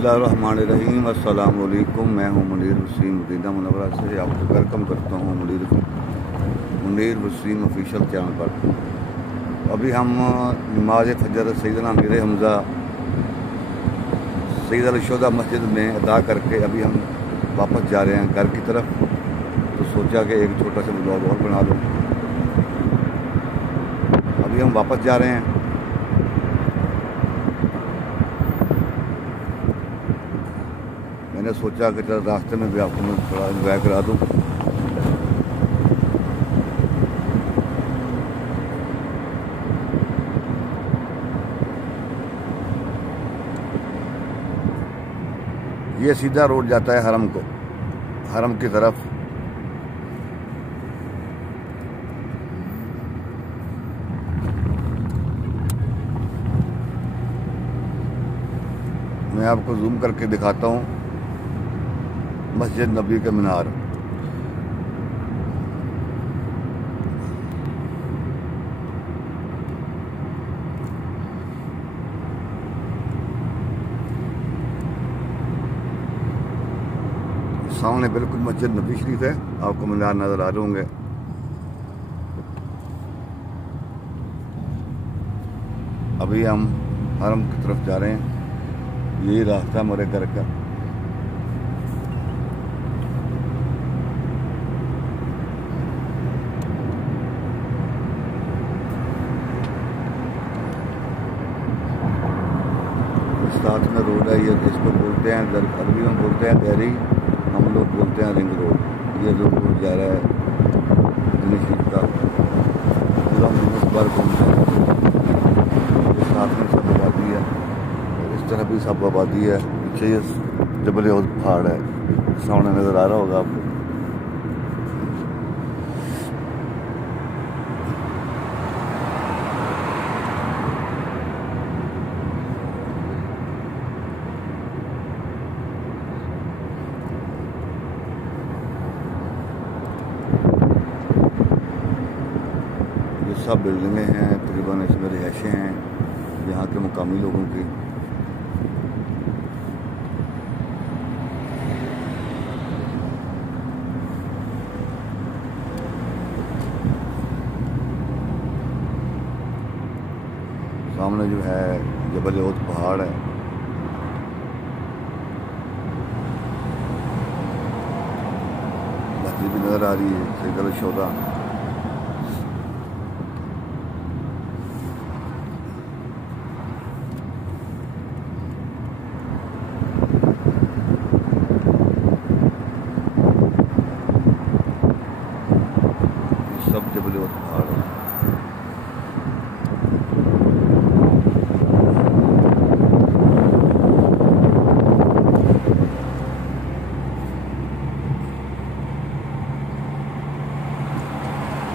बिस्मिल्लाहिर्रहमानिर्रहीम। अस्सलाम वालेकुम। मैं हूं मुनीर वसीम मदीना मुनव्वरा से आपको वेलकम करता हूं मुनीर वसीम ऑफिशियल चैनल पर। अभी हम नमाज फजर सैयदना अमीर हमज़ा सैयद अल-शुहदा मस्जिद में अदा करके अभी हम वापस जा रहे हैं घर की तरफ। तो सोचा कि एक छोटा सा ब्लॉग और बना लूँ। अभी हम वापस जा रहे हैं। मैंने सोचा कि चल रास्ते में भी आपको मैं थोड़ा एंजॉय करा दूँ। ये सीधा रोड जाता है हरम की तरफ। मैं आपको जूम करके दिखाता हूँ मस्जिद नबी के मीनार। सामने बिल्कुल मस्जिद नबी शरीफ है, आपको मीनार नजर आ रहे होंगे। अभी हम हरम की तरफ जा रहे हैं। यही रास्ता हमारे घर का। साथ में रोड है, ये इसको बोलते हैं अरबी में बोलते हैं डेरी, हम लोग बोलते हैं रिंग रोड। ये जो रोड जा रहा है शरीफ का पूरा बार घूमते हैं। ये साथ में सब आबादी है, इस तरह भी सब आबादी है। पीछे ये जबल उहद पहाड़ है, सामने नज़र आ रहा होगा आपको। सब बिल्डिंगें हैं, तकरीबन इसमें रिहाइशें हैं यहाँ के मुकामी लोगों की। सामने जो है जबल उहद पहाड़ है। मस्जिद भी नजर आ रही है सैयद अल-शुहदा। सब जबल उहद पहाड़